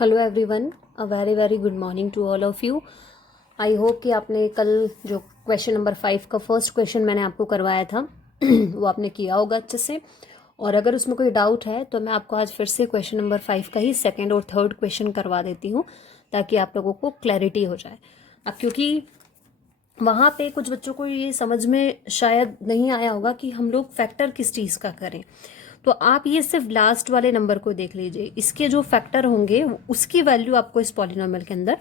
Hello everyone, a very very good morning to all of you. I hope कि आपने कल जो question number 5 का फर्स्ट क्वेश्चन मैंने आपको करवाया था वो आपने किया होगा अच्छे से। और अगर उसमें कोई डाउट है तो मैं आपको आज फिर से क्वेश्चन नंबर 5 का ही सेकंड और थर्ड क्वेश्चन करवा देती हूँ ताकि आप लोगों को क्लैरिटी हो जाए। अब क्योंकि वहाँ पे कुछ बच्चों को ये समझ में शायद नहीं आया होगा कि हम लोग फैक्टर किस चीज़ का करें। तो आप ये सिर्फ लास्ट वाले नंबर को देख लीजिए, इसके जो फैक्टर होंगे उसकी वैल्यू आपको इस पॉलिनोमियल के अंदर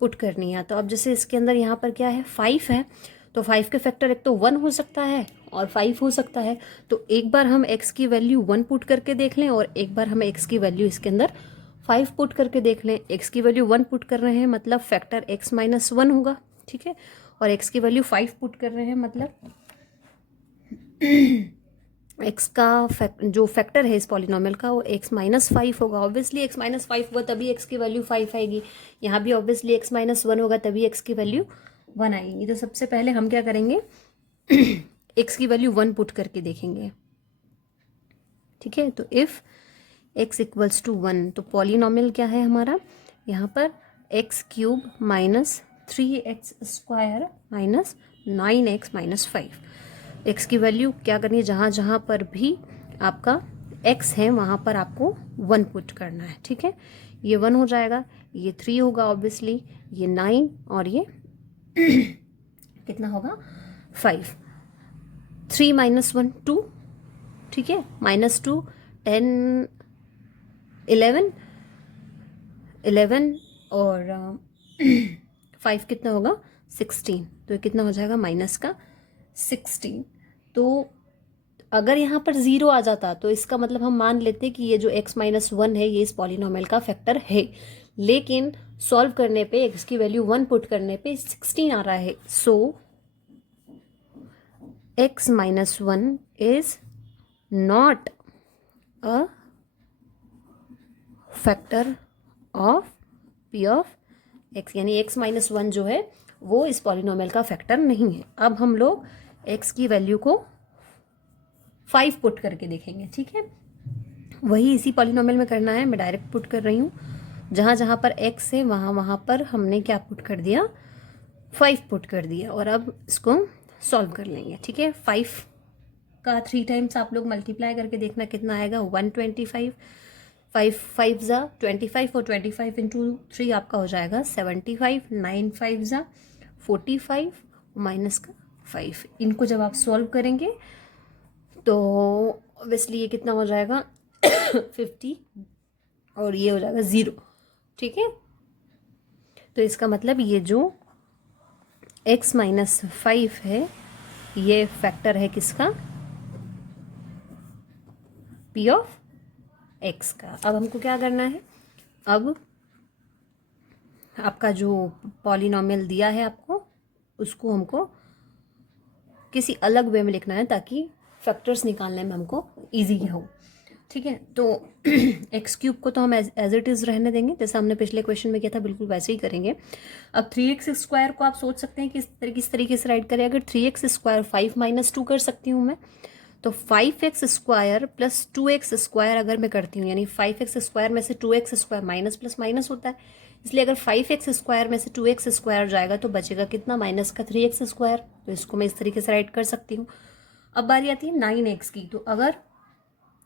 पुट करनी है। तो अब जैसे इसके अंदर यहाँ पर क्या है, 5 है, तो 5 के फैक्टर एक तो 1 हो सकता है और 5 हो सकता है। तो एक बार हम x की वैल्यू 1 पुट करके देख लें और एक बार हम x की वैल्यू इसके अंदर 5 पुट करके देख लें। x की वैल्यू 1 पुट कर रहे हैं मतलब फैक्टर x माइनस 1 होगा, ठीक है। और x की वैल्यू 5 पुट कर रहे हैं मतलब x का जो फैक्टर है इस पॉलिनोमियल का वो x माइनस 5 होगा। ऑब्वियसली x माइनस 5 होगा तभी x की वैल्यू 5 आएगी। यहाँ भी ऑब्वियसली x माइनस 1 होगा तभी x की वैल्यू 1 आएगी। तो सबसे पहले हम क्या करेंगे x की वैल्यू 1 पुट करके देखेंगे, ठीक है। तो इफ़ x इक्वल्स टू 1, तो पॉलिनोमियल क्या है हमारा यहाँ पर, x cube minus 3x square minus 9x minus 5। X की वैल्यू क्या करनी है, जहाँ जहाँ पर भी आपका x है वहाँ पर आपको 1 पुट करना है, ठीक है। ये 1 हो जाएगा, ये 3 होगा ऑब्वियसली, ये 9 और ये कितना होगा 5। 3 माइनस 1 2, ठीक है, माइनस 2 10 11 11 और 5 कितना होगा 16। तो ये कितना हो जाएगा माइनस का 16। तो अगर यहाँ पर 0 आ जाता तो इसका मतलब हम मान लेते कि ये जो x माइनस 1 है ये इस पॉलिनोमियल का फैक्टर है, लेकिन सॉल्व करने पे x की वैल्यू 1 पुट करने पे 16 आ रहा है। सो x minus 1 is not a factor of p of x, यानी x माइनस 1 जो है वो इस पॉलिनोमियल का फैक्टर नहीं है। अब हम लोग x की वैल्यू को 5 पुट करके देखेंगे, ठीक है। वही इसी पॉलिनोमियल में करना है, मैं डायरेक्ट पुट कर रही हूँ। जहाँ जहाँ पर x है वहाँ वहाँ पर हमने क्या पुट कर दिया, 5 पुट कर दिया। और अब इसको सॉल्व कर लेंगे, ठीक है। 5 का 3 टाइम्स आप लोग मल्टीप्लाई करके देखना कितना आएगा, 125। 5 5 ज़ा 25 और 25 इंटू 3 आपका हो जाएगा 75। 9 5 ज़ा 45 माइनस का 5। इनको जब आप सॉल्व करेंगे तो ऑब्वियसली ये कितना हो जाएगा 50 और ये हो जाएगा 0, ठीक है। तो इसका मतलब ये जो x माइनस 5 है ये फैक्टर है किसका, p ऑफ x का। अब हमको क्या करना है, अब आपका जो पॉलिनोमियल दिया है आपको उसको हमको किसी अलग वे में लिखना है ताकि फैक्टर्स निकालने में हमको इजी हो, ठीक है। तो एक्स क्यूब को तो हम एज इट इज़ रहने देंगे, जैसा हमने पिछले क्वेश्चन में किया था बिल्कुल वैसे ही करेंगे। अब 3x स्क्वायर को आप सोच सकते हैं किस तरीके से राइट करें। अगर 3x स्क्वायर 5 माइनस 2 कर सकती हूँ मैं, तो 5x square plus 2x square अगर मैं करती हूँ, यानी 5x स्क्वायर में से 2x square minus plus minus होता है, इसलिए अगर 5x स्क्वायर में से 2x स्क्वायर जाएगा तो बचेगा कितना, माइनस का 3x स्क्वायर। तो इसको मैं इस तरीके से राइट कर सकती हूँ। अब बारी आती है 9x की, तो अगर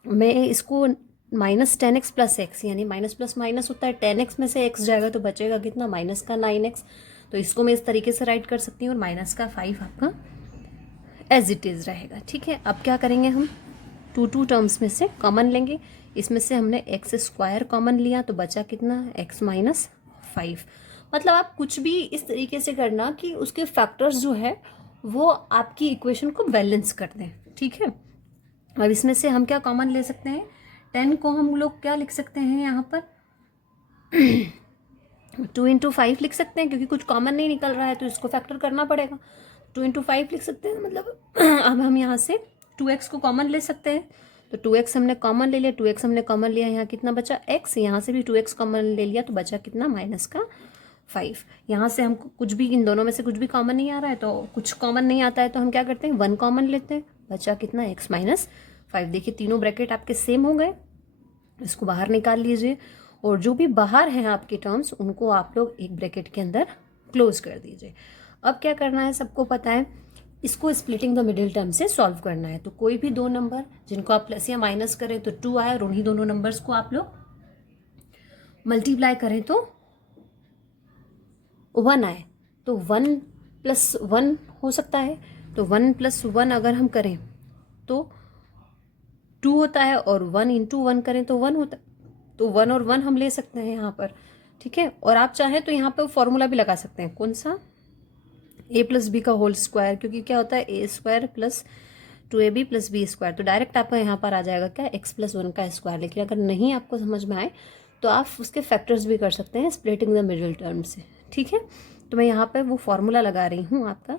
मैं इसको माइनस 10x प्लस एक्स, यानी माइनस प्लस माइनस होता है, 10x में से x जाएगा तो बचेगा कितना, माइनस का 9x। तो इसको मैं इस तरीके से राइट कर सकती हूँ और माइनस का 5 आपका एज इट इज़ रहेगा, ठीक है। अब क्या करेंगे हम, टू टर्म्स में से कॉमन लेंगे। इसमें से हमने एक्स स्क्वायर कॉमन लिया तो बचा कितना, x माइनस 5। मतलब आप कुछ भी इस तरीके से करना कि उसके फैक्टर्स जो है वो आपकी इक्वेशन को बैलेंस कर दें, ठीक है। अब इसमें से हम क्या कॉमन ले सकते हैं, 10 को हम लोग क्या लिख सकते हैं यहाँ पर 2 इंटू 5 लिख सकते हैं, क्योंकि कुछ कॉमन नहीं निकल रहा है तो इसको फैक्टर करना पड़ेगा। 2 इंटू 5 लिख सकते हैं, मतलब अब हम यहाँ से 2x को कॉमन ले सकते हैं। तो 2x हमने कॉमन ले लिया, 2x हमने कॉमन लिया, यहाँ कितना बचा x, यहाँ से भी 2x कॉमन ले लिया तो बचा कितना, माइनस का 5। यहाँ से हमको कुछ भी, इन दोनों में से कुछ भी कॉमन नहीं आ रहा है, तो कुछ कॉमन नहीं आता है तो हम क्या करते हैं 1 कॉमन लेते हैं, बचा कितना, x माइनस 5। देखिए तीनों ब्रैकेट आपके सेम हो गए, इसको बाहर निकाल लीजिए। और जो भी बाहर हैं आपके टर्म्स उनको आप लोग एक ब्रैकेट के अंदर क्लोज कर दीजिए। अब क्या करना है सबको पता है, इसको स्प्लिटिंग द मिडिल टर्म से सॉल्व करना है। तो कोई भी दो नंबर जिनको आप प्लस या माइनस करें तो 2 आए और उन्हीं दोनों नंबर्स को आप लोग मल्टीप्लाई करें तो 1 आए, तो 1 + 1 हो सकता है। तो 1 + 1 अगर हम करें तो 2 होता है और 1 × 1 करें तो 1 होता है। तो 1 और 1 हम ले सकते हैं यहाँ पर, ठीक है। और आप चाहें तो यहाँ पर फॉर्मूला भी लगा सकते हैं, कौन सा, a + b का होल स्क्वायर, क्योंकि क्या होता है a² + 2ab + b²। तो डायरेक्ट आपका यहाँ पर आ जाएगा क्या, x + 1 का स्क्वायर। लेकिन अगर नहीं आपको समझ में आए तो आप उसके फैक्टर्स भी कर सकते हैं स्प्लिटिंग द मिडिल टर्म से, ठीक है। तो मैं यहाँ पर वो फॉर्मूला लगा रही हूँ आपका,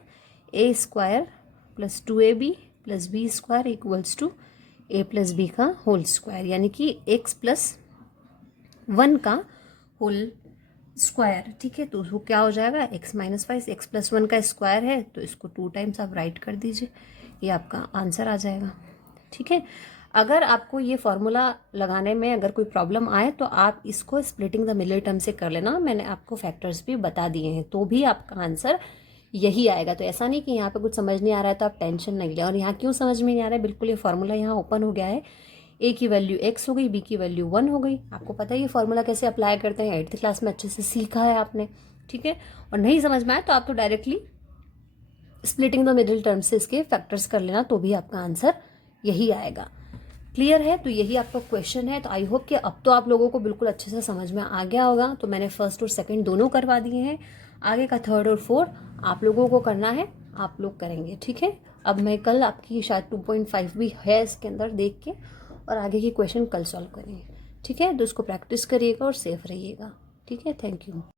a² + 2ab + b² = a + b का होल स्क्वायर, यानी कि x + 1 का होल स्क्वायर, ठीक है। तो वो क्या हो जाएगा, x - 5, x + 1 का स्क्वायर है तो इसको 2 टाइम्स आप राइट कर दीजिए, ये आपका आंसर आ जाएगा, ठीक है। अगर आपको ये फॉर्मूला लगाने में अगर कोई प्रॉब्लम आए तो आप इसको स्प्लिटिंग द मिडिल टर्म से कर लेना, मैंने आपको फैक्टर्स भी बता दिए हैं, तो भी आपका आंसर यही आएगा। तो ऐसा नहीं कि यहाँ पे कुछ समझ नहीं आ रहा है तो आप टेंशन नहीं लें। और यहाँ क्यों समझ में नहीं आ रहा है, बिल्कुल ये फॉर्मूला यहाँ ओपन हो गया है, a की वैल्यू x हो गई, b की वैल्यू 1 हो गई। आपको पता है ये फॉर्मूला कैसे अप्लाई करते हैं, 8th क्लास में अच्छे से सीखा है आपने, ठीक है। और नहीं समझ में आए तो आप तो directly splitting the middle term से इसके फैक्टर्स कर लेना, तो भी आपका आंसर यही आएगा। क्लियर है, तो यही आपका क्वेश्चन है। तो आई होप कि अब तो आप लोगों को बिल्कुल अच्छे से समझ में आ गया होगा। तो मैंने फर्स्ट और सेकंड दोनों करवा दिए हैं, आगे का थर्ड और फोर्थ आप लोगों को करना है, आप लोग करेंगे, ठीक है। अब मैं कल आपकी शायद 2.5 भी है इसके अंदर देख के, और आगे की क्वेश्चन कल सॉल्व करेंगे, ठीक है। तो उसको प्रैक्टिस करिएगा और सेफ रहिएगा, ठीक है। Thank you.